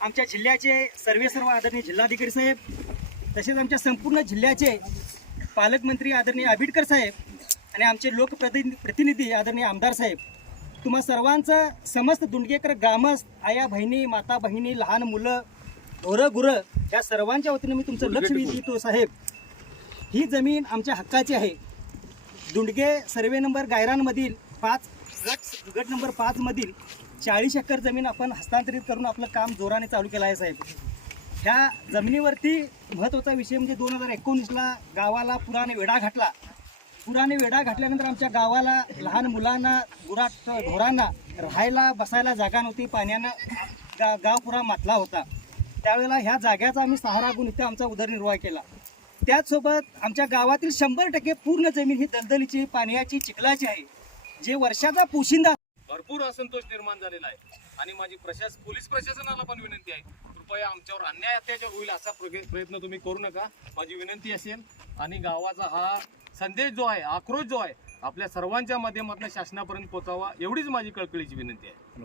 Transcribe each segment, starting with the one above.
आमच्या जिल्ह्याचे सर्वे सर्व आदरणीय जिल्हाधिकारी साहेब तसेच आमच्या संपूर्ण जिल्ह्याचे पालकमंत्री आदरणीय आबिडकर साहेब आणि आमचे लोकप्रति प्रतिनिधी आदरणीय आमदार साहेब तुम्हा सर्वांचं समस्त दुंडगेकर ग्रामस्थ आया बहिणी माता बहिणी लहान मुलं ढोरं गुरं या सर्वांच्या वतीनं मी तुमचं लक्ष वेधतो साहेब. ही जमीन आमच्या हक्काची आहे. दुंडगे सर्वे नंबर गायरांमधील पाच गट गट नंबर पाचमधील चाळीस एकर जमीन आपण हस्तांतरित करून आपलं काम जोराने चालू केलं आहे साहेब. ह्या जमिनीवरती महत्त्वाचा विषय म्हणजे दोन हजार एकोणीसला गावाला पुराने वेढा घातला. पुराने वेढा घातल्यानंतर आमच्या गावाला लहान मुलांना गुराट ढोरांना राहायला बसायला जागा नव्हती पाण्यानं गा गाव पुरा मातला होता. त्यावेळेला ह्या जाग्याचा आम्ही सहारा गुण इथे आमचा उदरनिर्वाह केला. त्याचसोबत आमच्या गावातील शंभर टक्के पूर्ण जमीन ही दलदलीची पाण्याची चिखलाची आहे. जे वर्षाचा पोशिंदा भरपूर असंतोष निर्माण झालेला आहे. आणि माझी प्रशास पोलीस प्रशासनाला पण विनंती आहे. कृपया आमच्यावर अन्याय अत्याचार होईल असा प्रयत्न तुम्ही करू नका. माझी विनंती असेल. आणि गावाचा हा संदेश जो आहे आक्रोश जो आहे आपल्या सर्वांच्या माध्यमातून शासनापर्यंत पोहोचावा एवढीच माझी कळकळीची विनंती आहे.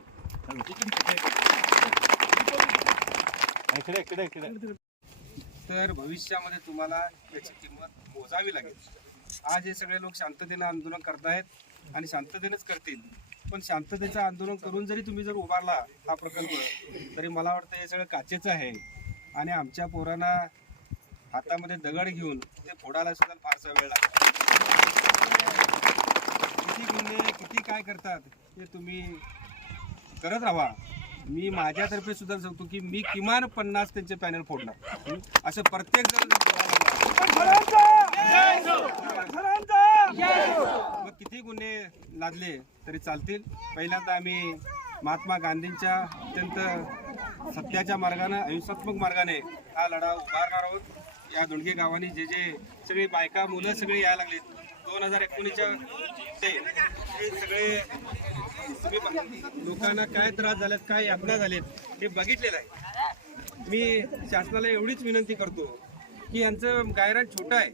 तर भविष्यामध्ये तुम्हाला त्याची किंमत मोजावी लागेल. आज हे सगळे लोक शांततेनं आंदोलन करतायत आणि शांततेनंच करतील. पण शांततेचं आंदोलन करून जरी तुम्ही जर उभारला हा प्रकल्प तरी मला वाटतं हे सगळं काचेचं आहे. आणि आमच्या पोरांना हातामध्ये दगड घेऊन ते फोडायला सुद्धा फारसा वेळ लागतो. किती गुन्हे किती काय करतात हे तुम्ही करत राहा. मी माझ्यातर्फे सुद्धा सांगतो की मी किमान पन्नास त्यांचे पॅनल फोडणार? असं प्रत्येक जण मग किती गुन्हे लादले तरी चालतील? पहिल्यांदा आम्ही महात्मा गांधींच्या अत्यंत सत्याच्या मार्गाने अहिंसात्मक मार्गाने हा लढा उभारणार आहोत. या दोंडगे गावांनी जे जे सगळी बायका मुलं सगळे यायला लागले दोन हजार एकोणीसच्या ते हे सगळे तुम्ही लोकांना काय त्रास झालेत काय यातना झालेत हे बघितलेलं आहे. मी शासनाला एवढीच विनंती करतो की यांचं गायरान छोटं आहे.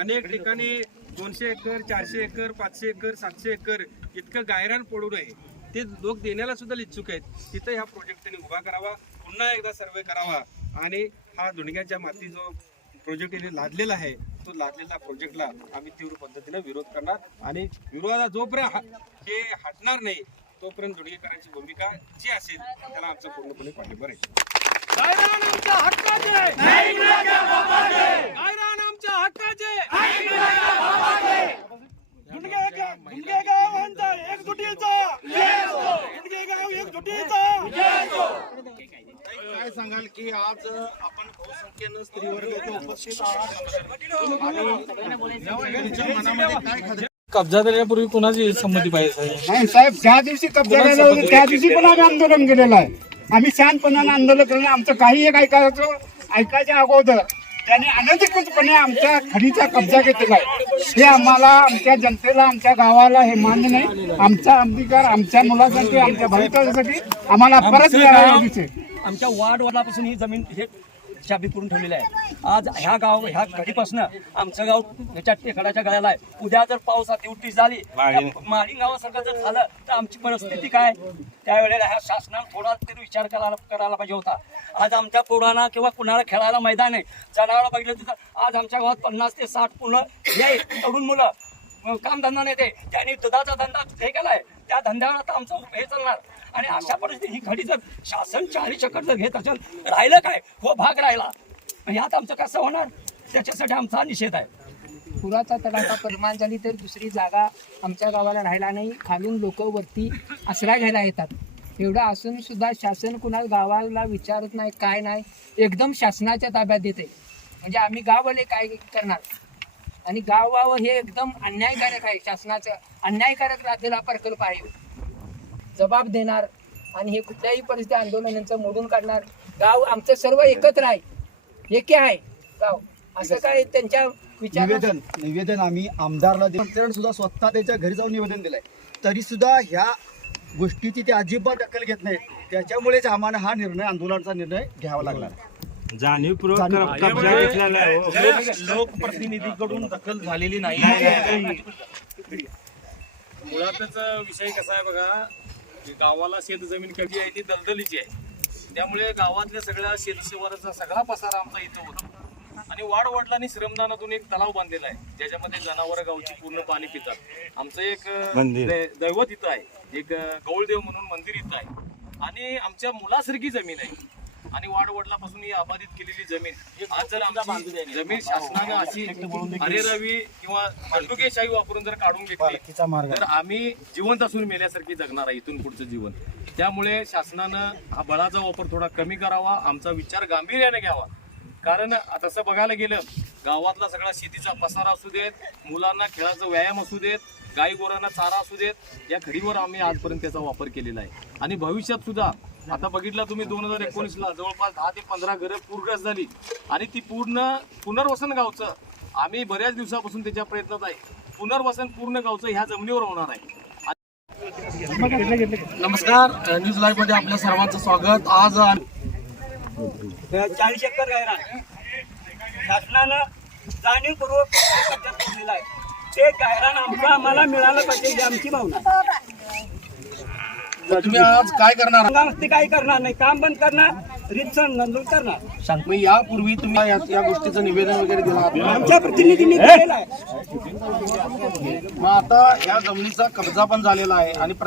अनेक ठिकाणी दोनशे एकर चारशे एकर पाचशे एकर सातशे एकर इतकं गायरान पडू नये. ते लोक देण्याला सुद्धा इच्छुक आहेत. तिथं ह्या प्रोजेक्ट त्यांनी उभा करावा पुन्हा एकदा सर्वे करावा. आणि हा दुणग्याच्या माती जो प्रोजेक्ट लादलेला आहे. तो लादलेला प्रोजेक्टला आम्ही तीव्र पद्धतीने विरोध करणार. आणि विरोधाला जोपर्यंत हा- हटणार नाही तोपर्यंत दुडगेकरांची भूमिका जी असेल त्याला आमचं पूर्णपणे पाठिंबा राहील. सांगाल की आज आपण बहुसंख्येनं स्त्रीवर्ग उपस्थित आहात. कब्जा देण्यापूर्वी कुणाची संमती पाहिजे साहेब? नाही साहेब ज्या दिवशी कब्जा केला होता त्या दिवशी पण आम्ही आंदोलन केलेलं आहे. आम्ही शांतपणाने आंदोलन केलं आमचं काही एक ऐकायचं ऐकायच्या अगोदर त्यांनी अनधिकृतपणे आमच्या खडीचा कब्जा घेतलेला आहे. हे आम्हाला आमच्या जनतेला आमच्या गावाला हे मान्य नाही. आमचा अधिकार आमच्या मुलासाठी आमच्या भवितव्यासाठी आम्हाला परत मिळावा दिसे आमच्या वार्ड वडिलापासून ही जमीन हे शाबी करून ठेवलेली आहे. आज ह्या गाव ह्या घडीपासून आमचं गाव ह्याच्या टेकडाच्या गळ्याला आहे. उद्या जर पाऊस अतिवृष्टी झाली माळी. गावासारखं जर झालं तर आमची परिस्थिती काय? त्यावेळेला ह्या शासनानं थोडा तरी विचार करायला करायला पाहिजे होता. आज आमच्या पोरांना किंवा कुणाला खेळायला मैदान आहे. जनावरं बघितलं तर आज आमच्या गावात पन्नास ते साठ मुलं हे तरुण मुलं कामधंदा नाही ते त्यांनी दुधाचा धंदा हे केलाय. त्या धंद्यावर आता आमचं हे चालणार. आणि अशा परिस्थिती ही घडी जर शासन चाळीस चक्कर जर घेत असेल राहिलं काय? हो भाग राहिला. यात आमचं कसं होणार? त्याच्यासाठी आमचा निषेध आहे. पुराचा तडाखा परिमाण झाली तर दुसरी जागा आमच्या गावाला राहिला नाही. खालून लोक वरती आसरा घ्यायला येतात. एवढं असून सुद्धा शासन कुणाला गावाला विचारत नाही काय नाही. एकदम शासनाच्या ताब्यात देते. म्हणजे आम्ही गाववाले काय करणार? आणि गाव हे एकदम अन्यायकारक आहे. शासनाचं अन्यायकारक राहतेला प्रकल्प आहे जबाब देणार आणि हे कुठल्याही परिस्थिती आंदोलनांचं मोडून काढणार. गाव आमचं सर्व एकत्र आहे. एके आहे. गाव. असं काय त्यांच्या विचार निवेदन. निवेदन आम्ही आमदारला दिलं सुद्धा स्वतः त्याच्या घरी जाऊन निवेदन दिलंय. तरी सुद्धा ह्या गोष्टीची ते अजिबात दखल घेत नाहीत. त्याच्यामुळेच आम्हाला हा निर्णय आंदोलनाचा निर्णय घ्यावा लागला जाणीवपूर्वक कब्जा घेतलेला आहे. लोकप्रतिनिधीकडून दखल झालेली नाही. मुळातच विषय कसा आहे बघा की गावाला शेत जमीन कधी आहे ती दलदलीची आहे. त्यामुळे गावातल्या सगळ्या शेतशिवाराचा सगळा पसारा आमचा इथं होता. आणि वाड वडिलांनी श्रमदानातून एक तलाव बांधलेला आहे ज्याच्यामध्ये जनावर गावची पूर्ण पाणी पितात. आमचं एक दैवत इथं आहे. एक गौळदेव म्हणून मंदिर इथं आहे. आणि आमच्या मुलासारखी जमीन आहे. आणि वाड वडिलापासून ही अबाधित केलेली जमीन. आज जर आमची जमीन शासनानं अशी अरेरावी किंवा बंदुकेशाही वापरून जर काढून घेतली तर आम्ही जिवंत असून मेल्यासारखी जगणार आहे इथून पुढचं जीवन. त्यामुळे शासनानं हा बळाचा वापर थोडा कमी करावा आमचा विचार गांभीर्याने घ्यावा. कारण तसं बघायला गेलं गावातला सगळा शेतीचा पसारा असू देत मुलांना खेळाचा व्यायाम असू देत गाई गोरांना चारा असू देत या खडीवर आम्ही आजपर्यंत त्याचा वापर केलेला आहे. आणि भविष्यात सुद्धा आता बघितलं तुम्ही दोन हजार एकोणीसला जवळपास दहा ते पंधरा घरं पूरग्रस्त झाली. आणि ती पूर्ण पुनर्वसन गावचं आम्ही बऱ्याच दिवसापासून त्याच्या प्रयत्नात आहे. पुनर्वसन पूर्ण गावचं ह्या जमिनीवर होणार आहे. नमस्कार न्यूज लाईव्हमध्ये आपल्या सर्वांचं स्वागत. आज चाळीस एकर गायरान शासनानं जाणीवपूर्वक आहे. ते गायरान आमचं आम्हाला मिळालं पाहिजे आमची भावना तुम्ही आज काय करणार काय करणार नाही काम बंद करणार रितसर नंदून करणार. मग यापूर्वी तुम्ही या या गोष्टीचं निवेदन वगैरे दिलं. आमच्या प्रतिनिधींनी आहे. मग आता या जमिनीचा कब्जा पण झालेला आहे आणि प्रत्येक